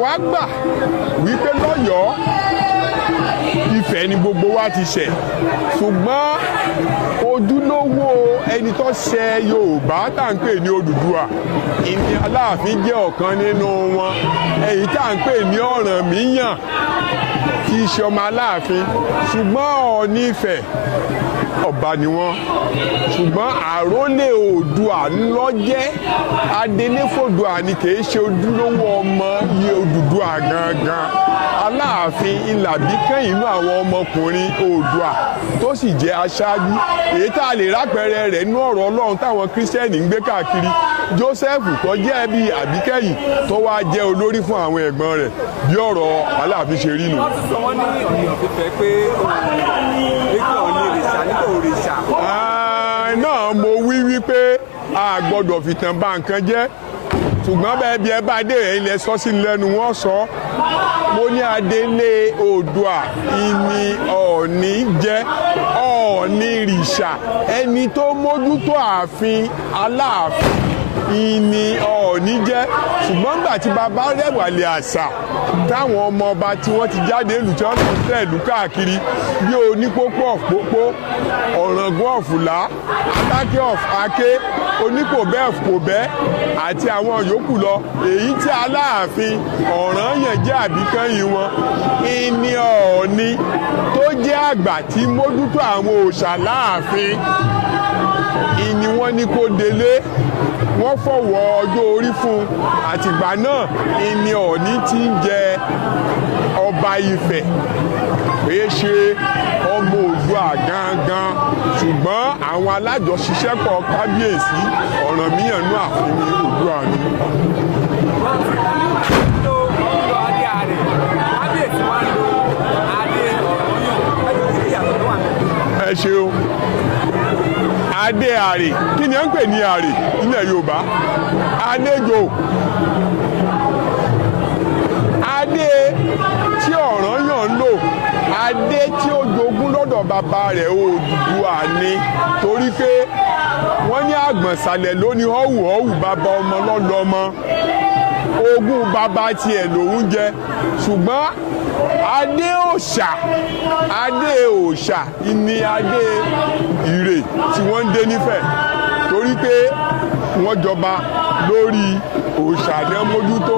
àwa gbà wípé lọ́yọ̀ọ́ Ifẹ̀ ni gbogbo wa ti ṣẹ̀ ṣùgbọ́n ojúlówó ẹni tó ṣẹ Yorùbá tá à ń pè ní Odùduwà ìní Aláàfin jẹ́ ọ̀kan nínú wọn èyí tá à ń pè ní Ọ̀rànmíyàn tí í ṣe ọmọ Aláàfin ṣùgbọ́n Ọọ̀ni Ifẹ̀ ọba ni wọ́n ṣùgbọ́n àrólé Oòduà ńlọ jẹ́ Adéléfòdùà ni kì í ṣe ojúlówó ọmọ iye Odùduwà gangan Aláàfin ìlàbí kẹ́yìn inú àwọn ọmọkùnrin Oòduà tó sì jẹ́ aṣáájú èyí tá a lè rápẹrẹ rẹ̀ nínú ọ̀rọ̀ Ọlọ́run táwọn kírísítẹ́nì ń gbé káàkiri Joseph tó jẹ́ bí àbíkẹ́yìn tó wá jẹ́ olórí fún àwọn ẹ̀gbọ́n rẹ̀ bí ọ̀rọ̀ Aláàfin ṣe rí nù. wọ́n ti sọ wọ́n ní Ọ̀ọ̀ni Ifẹ̀ pé Ọ̀ọ̀ni òrìṣà nígbà òrìṣà. náà mo wí wípé a gbọ́dọ̀ fìtàn bà nǹkan jẹ́ ṣùgbọ́n bẹ́ẹ̀ bí ẹ bá dé ilẹ̀ sọ sí lẹ́nu wọ́n sọ mo ní adélé Oòduà ìní Ọọ̀ni jẹ́ Ọọ̀ni rìṣà ẹni tó mójútó ààfin Aláàfin ìní Ọọ̀ni jẹ́ ṣùgbọ́n nígbà tí bàbá rẹ̀ wàlẹ̀ àṣà táwọn ọmọ ọba tí wọ́n ti jáde ìlú tí wọ́n ti tẹ̀lú káàkiri bí Onípòpó of Pópó Ọ̀ràngún of Ìlá Aláké of Aké Onípòbẹ́ of Pòbẹ́ àti àwọn yòókù lọ èyí tí Aláàfin Ọ̀rànyàn jẹ́ àbíkẹ́yìn wọn ìní Ọọ̀ni tó jẹ́ àgbà tí mójútó àwọn òòṣà láàfin ìní wọn ní kó délé wọ́n fọ̀wọ́ ọjọ́ orí fún àtìgbà náà ìní Ọọ̀ni tí ń jẹ ọba Ifẹ̀ èé ṣe ọmọ Oòduà gangan ṣùgbọ́n àwọn alájọṣiṣẹ́pọ̀ kábíyèsí Ọ̀rànmíyàn nú ààfin Oòduà ni. ẹ ṣeun adé àrè kí ni ẹ ń pè ní àrè nílẹ̀ Yorùbá adéjò adé tí Ọ̀rànyàn ń lò adé tí ó jogún lọ́dọ̀ bàbá rẹ̀ Odùduwà ni torí pé wọ́n ní àgbọ̀nsalẹ̀ lóní họ́wùhọ́wù bàbá ọmọ lọ́lọ́mọ ogún bàbá tiẹ̀ lòún jẹ ṣùgbọ́n adé òòṣà ni adé Ìrè tí wọ́n ń dé nífẹ̀ẹ́ torí pé wọ́n jọba lórí òòṣà ní ọmọdútó.